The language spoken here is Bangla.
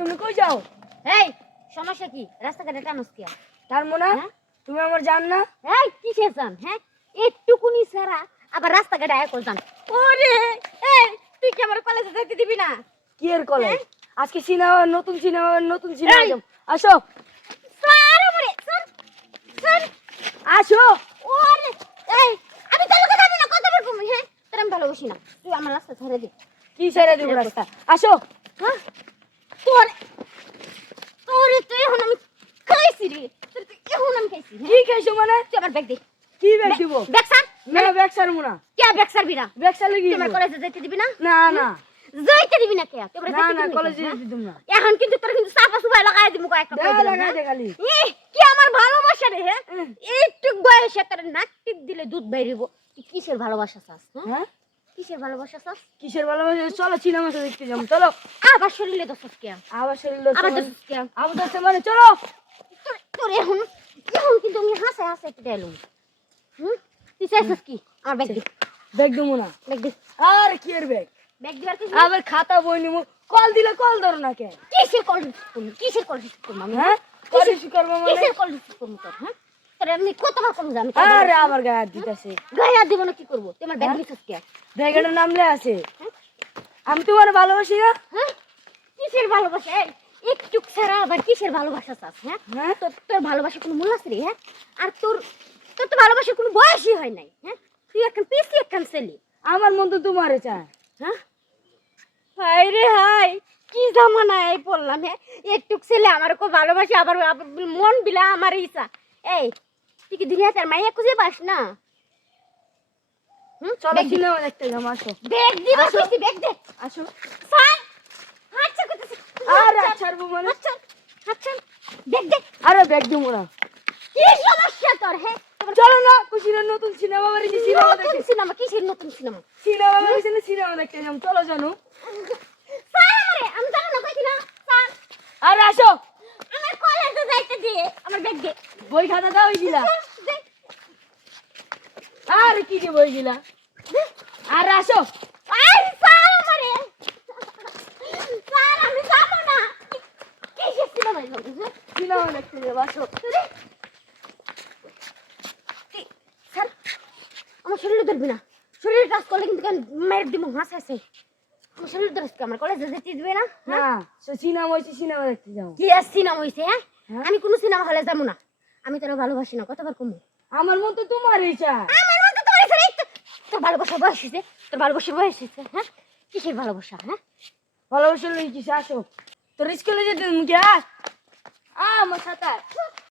তুমি কই যাও? এই সমস্যা কি? রাস্তাঘাটে টানস কি? তার মনে হ্যাঁ? তুমি আমার জান না? এই কিসের জান? হ্যাঁ, একটুকুনি ছাড়া আবার রাস্তাঘাটে আয়া করজান। ওরে এই তুই কি আমার কলেজে যাইতে দিবি না? কি এর কলেজ? আজকে নতুন সিনেমা এই! আসো স্যার আমারে স্যার স্যার আসো। ওরে এই আমি তোর লগে যাবি না, কথা বলবো হ্যাঁ? তোর আমি ভালোবাসি না, তুই আমার রাস্তা ছেড়ে দে। কি ছেড়ে দিব রাস্তা? আসো। হ্যাঁ তোর তোরে তুই এখন আমি খাইছি রে, তোর তুই এখন আমি খাইছি। কি খাইছো মানে? তুই আমার ব্যাগ দে। কি ব্যাগ দিব? ব্যাগ স্যার না ব্যাগ ছাড়বো না। কে ব্যাগ স্যার বিনা? ব্যাগ ছাড়লে কি তুই আমার দিব? কলেজে যাইতে দিবি না? না না যাইতে দিবি না কে? তুই আমার না যাইতে না দিবি কলেজে হ্যাঁ? দিতাম না। এখন কিন্তু তোর কিন্তু চাপা সুবাই লাগাই দিমু কয়েকটা কই দেখা দিলাম লাগাই হ্যাঁ? দে খালি। কি আমার ভালোবাসা রে হ্যাঁ? একটু বয়সে তোর নাক টিপ দিলে দুধ বাইরিব। তুই কিসের ভালোবাসা চাস হ্যাঁ? হ্যাঁ কিসের ভালোবাসা চাস? কিসের ভালোবাসা? চলো সিনেমা দেখতে যাবো চলো। আবার শরীরে দছস কে? আবার শরীর আবার দছস কে? আবার দশে মানে চলো। তোর এখন এখন কিন্তু আমি হাসায় হাসায় একটু দেলুম। তুই চাইছিস কি? আমার ব্যাগ দে। ব্যাগ দেবো না। ব্যাগ দে। আর কি এর ব্যাগ? ব্যাগ দিবার কিছু আবার খাতা বই নিবো। কল দিলে কল ধরো না কে? কিসের কল রিসিভ করবো? কিসের কল রিসিভ করবো আমি হ্যাঁ কল রিসিভ করবো মানে? কিসের কল রিসিভ করবো তোর হ্যাঁ? তোর আমি কতবার করবো আমি আরে আবার গায়ে হাত দিতেছে। গায়ে হাত দিব না কি করবো? তুই আমার ব্যাগ দিছিস কে? ব্যাগের নামলে আছে। আমি তোমার ভালোবাসি না। হ্যাঁ কিসের ভালোবাসা? এই, একটু ছাড়া আবার কিসের ভালোবাসা চাস হ্যাঁ? হ্যাঁ তোর তোর ভালোবাসা কোনো মূল্য আছে রে হ্যাঁ? আর তোর তোর তো ভালোবাসার কোনো বয়সই হয় নাই হ্যাঁ? তুই একটা পিসি একটা ছেলে আমার মন তো তোমারে চায়। হ্যাঁ? হায় রে হায়, কি জামানায় পড়লাম হ্যাঁ? একটু ছেলে আমার খুব ভালোবাসে আবার আবার মন বিলা আমার ইচ্ছা। এই তুই কি দুনিয়াতে আর মাইয়া খুঁজে পাস না? চলো সিনেমা দেখতে যাবো আসো। ব্যাগ দিবা আসো। কইছি ব্যাগ দে। আসো। স্যার আচ্ছা কইতেছি। আরে ছাড়বো মানে? আচ্ছা আচ্ছা ব্যাগ দে। আরে ব্যাগ দেবো না। কি সমস্যা তোর হ্যাঁ? চলো না কুচির নতুন সিনেমা বাড়িতে সিনেমা নতুন দেখতে। সিনেমা কিসের নতুন সিনেমা? সিনেমা বাড়িতে সিনেমা দেখতে যাবো চলো জানো। স্যার আমারে আমি জানো না কইছি না স্যার আরে আসো। আমার কলেজে যাইতে দে আমার ব্যাগ দে। বই খাতা দাও গিলা। দে। আরে কি যে বই গিলা। আরে আসো। আই স্যার আমারে স্যার আমি যাবো না। কিসের সিনেমা যাবো হ্যাঁ? সিনেমা দেখতে যাবো আসো। স্যার আমার শরীরে ধরবি না, শরীরে টাচ করলে কিন্তু মেয়ের দিমু হাসাইছে। আমার শরীরে ধরস আমার কলেজে যেতে দিবে না না সিনেমা হয়েছে সিনেমা দেখতে যাবো। কি আর সিনেমা হইছে হ্যাঁ? হ্যাঁ? আমি কোনো সিনেমা হলে যাবো না, আমি তোরা ভালোবাসি না, কতবার কমু। আমার মন তো তোমারই চায়। আমার মতো তোমার এখানে তোর ভালোবাসার বয়স হয়েছে, তোর ভালোবাসার বয়স হয়েছে হ্যাঁ? কিসের ভালোবাসা হ্যাঁ? ভালোবাসা লই কিসে আসো। তোর স্কুলে যেতে মুখে আমার সাথে